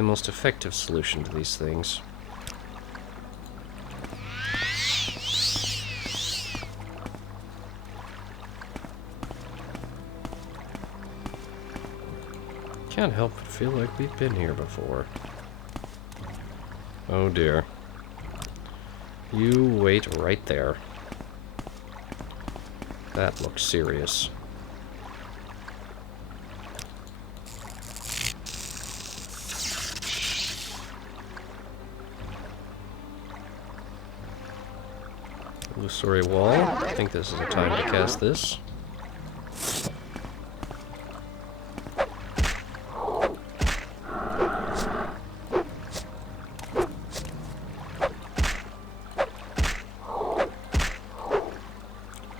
the most effective solution to these things. Can't help but feel like we've been here before. Oh dear. You wait right there. That looks serious. Illusory wall. I think this is the time to cast this.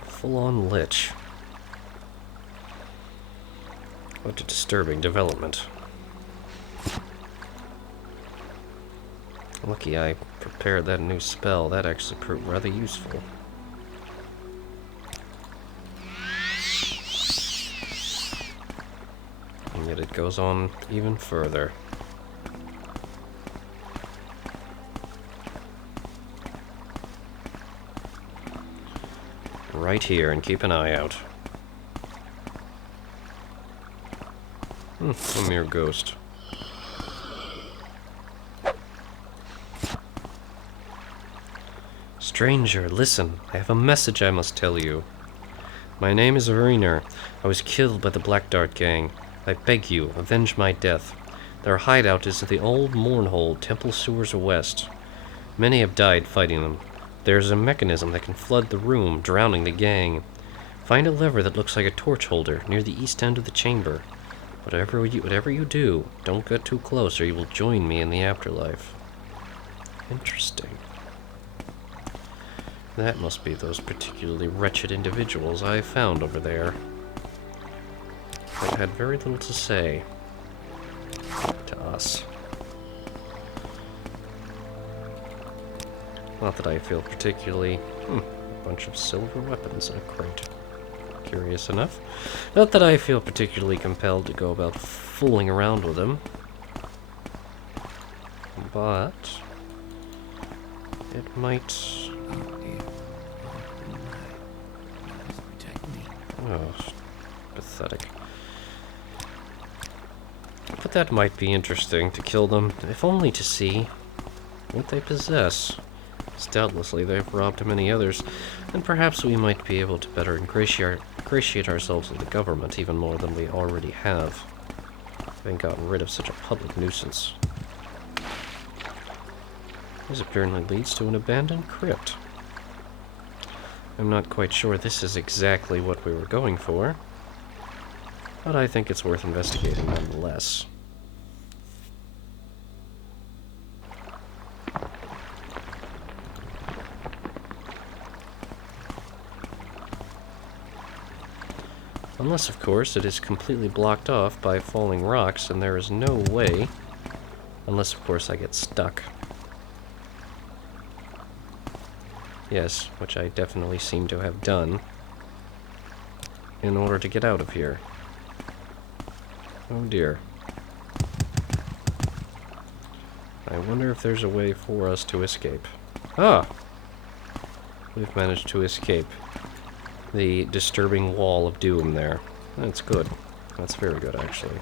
Full-on lich. What a disturbing development. Lucky I prepared that new spell. That actually proved rather useful. And yet it goes on even further. Right here, and keep an eye out. A mere ghost. Stranger, listen. I have a message I must tell you. My name is Abreel. I was killed by the Black Dart gang. I beg you, avenge my death. Their hideout is at the old Mournhold Temple sewers west. Many have died fighting them. There's a mechanism that can flood the room, drowning the gang. Find a lever that looks like a torch holder near the east end of the chamber. Whatever you do, don't get too close or you will join me in the afterlife. Interesting. That must be those particularly wretched individuals I found over there. That had very little to say to us. Not that I feel particularly... a bunch of silver weapons in a crate. Curious enough. Not that I feel particularly compelled to go about fooling around with them. But... it might... oh, pathetic. But that might be interesting to kill them, if only to see what they possess. Doubtlessly, they've robbed many others, and perhaps we might be able to better ingratiate ourselves with the government even more than we already have, having gotten rid of such a public nuisance. This apparently leads to an abandoned crypt. I'm not quite sure this is exactly what we were going for, but I think it's worth investigating nonetheless. Unless, of course, it is completely blocked off by falling rocks, and there is no way... unless, of course, I get stuck. Yes, which I definitely seem to have done, in order to get out of here. Oh dear. I wonder if there's a way for us to escape. Ah! We've managed to escape the disturbing wall of doom there. That's good. That's very good, actually.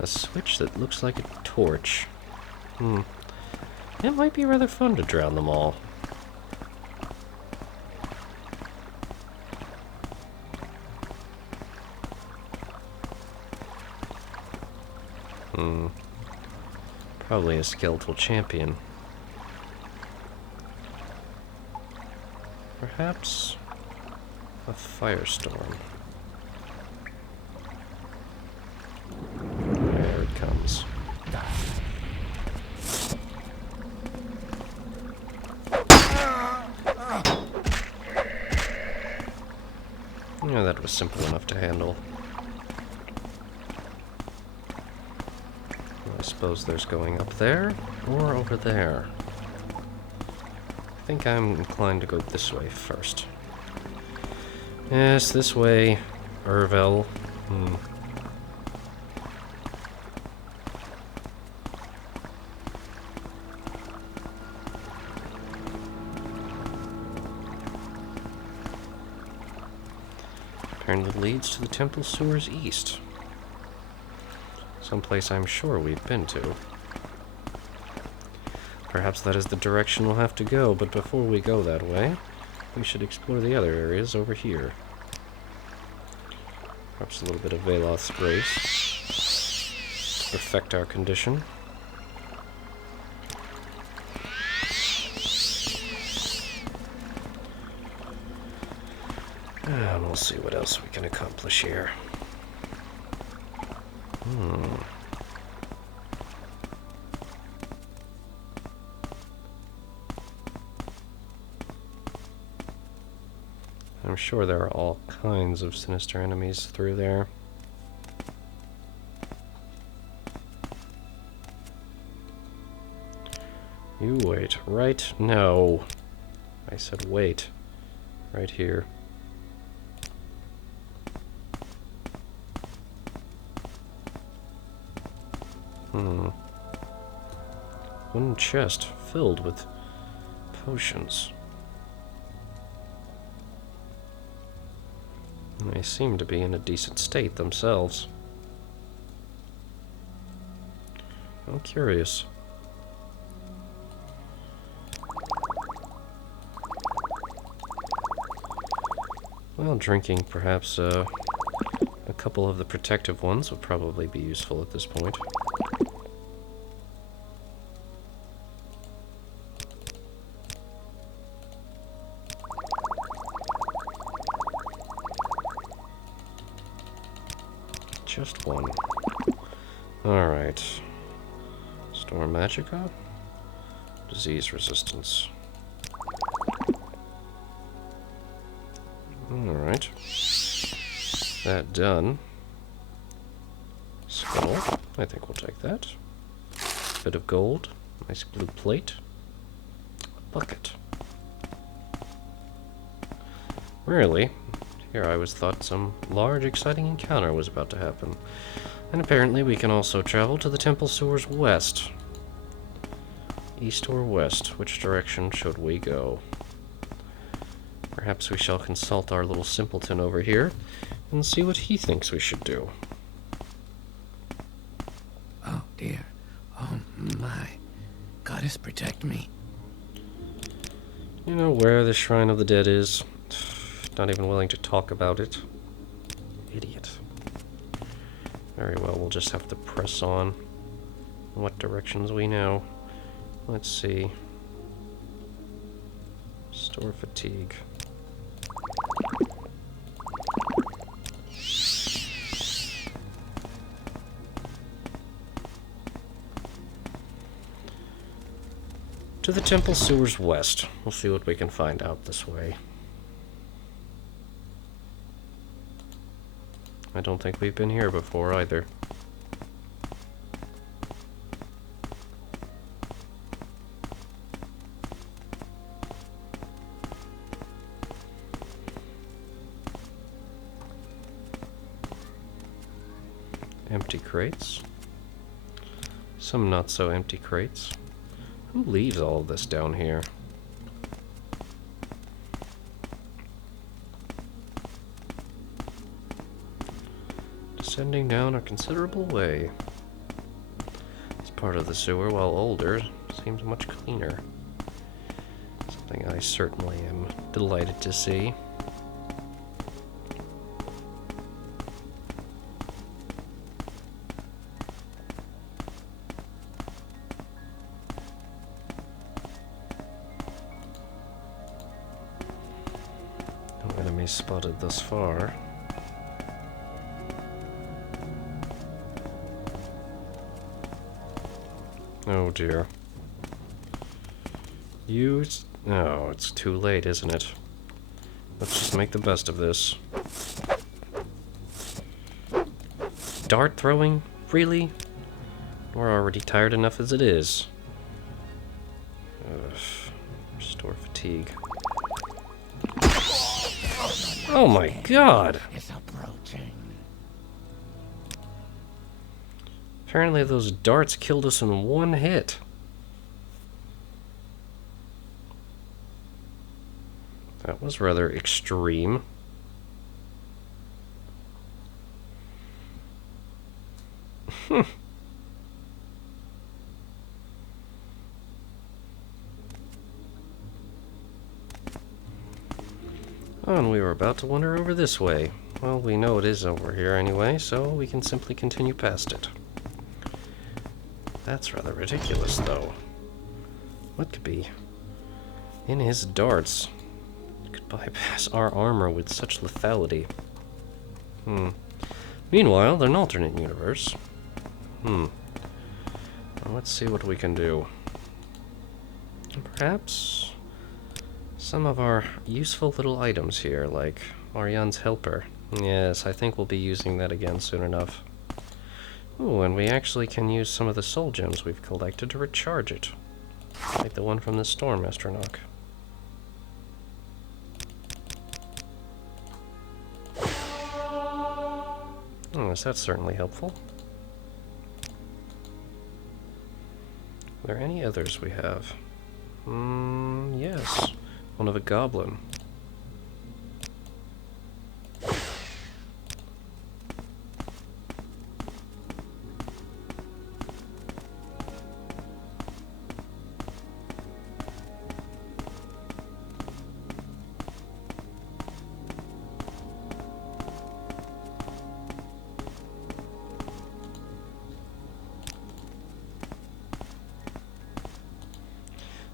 A switch that looks like a torch. It might be rather fun to drown them all. Probably a skeletal champion. Perhaps a firestorm. There it comes. Yeah, that was simple enough to handle. I suppose there's going up there, or over there. I think I'm inclined to go this way first. Yes, this way, Abreel. Apparently leads to the temple sewers east. Someplace I'm sure we've been to. Perhaps that is the direction we'll have to go, but before we go that way, we should explore the other areas over here. Perhaps a little bit of Veloth's Grace to perfect our condition. And we'll see what else we can accomplish here. I'm sure there are all kinds of sinister enemies through there. You wait. Right? No. I said wait. Right here. Wooden chest filled with potions. And they seem to be in a decent state themselves. I'm curious. Well, drinking perhaps a couple of the protective ones would probably be useful at this point. Just one. Alright. Store Magicka. Disease resistance. Alright. That done. Skull. I think we'll take that. Bit of gold. Nice blue plate. Bucket. Really? Here I was thought some large, exciting encounter was about to happen. And apparently we can also travel to the temple sewers west. East or west? Which direction should we go? Perhaps we shall consult our little simpleton over here and see what he thinks we should do. Oh dear. Oh my. Goddess protect me. You know where the Shrine of the Dead is? Not even willing to talk about it. Idiot. Very well, we'll just have to press on. What directions we know. Let's see. Store fatigue. To the temple sewers west. We'll see what we can find out this way. I don't think we've been here before either. Empty crates. Some not so empty crates. Who leaves all of this down here? Descending down a considerable way. This part of the sewer, while older, seems much cleaner. Something I certainly am delighted to see. No enemies spotted thus far. Oh dear. Oh, it's too late, isn't it? Let's just make the best of this. Dart throwing? Really? We're already tired enough as it is. Ugh. Restore fatigue. Oh my god! It's approaching. Apparently those darts killed us in one hit. That was rather extreme. Oh, and we were about to wander over this way. Well, we know it is over here anyway, so we can simply continue past it. That's rather ridiculous, though. What could be in his darts? Could bypass our armor with such lethality. Meanwhile, in an alternate universe. Well, let's see what we can do. Perhaps some of our useful little items here, like Ariane's helper. Yes, I think we'll be using that again soon enough. Ooh, and we actually can use some of the soul gems we've collected to recharge it. Like the one from the Storm Astronaut. Oh, yes, that's certainly helpful. Are there any others we have? Yes. One of a goblin.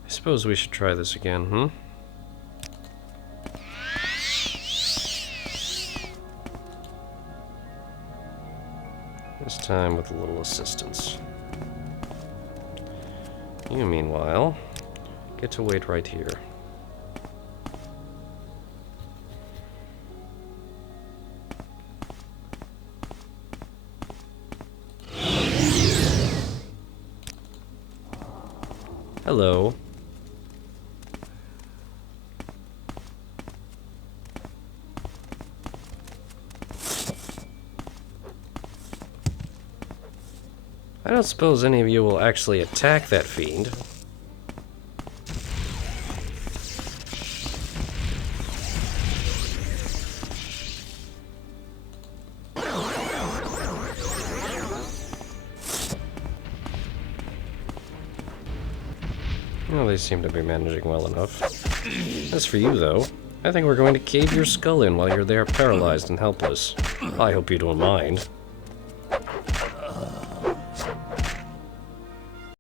I suppose we should try this again, This time with a little assistance. You, meanwhile, get to wait right here. Hello. I don't suppose any of you will actually attack that fiend. Well, they seem to be managing well enough. As for you, though, I think we're going to cave your skull in while you're there paralyzed and helpless. I hope you don't mind.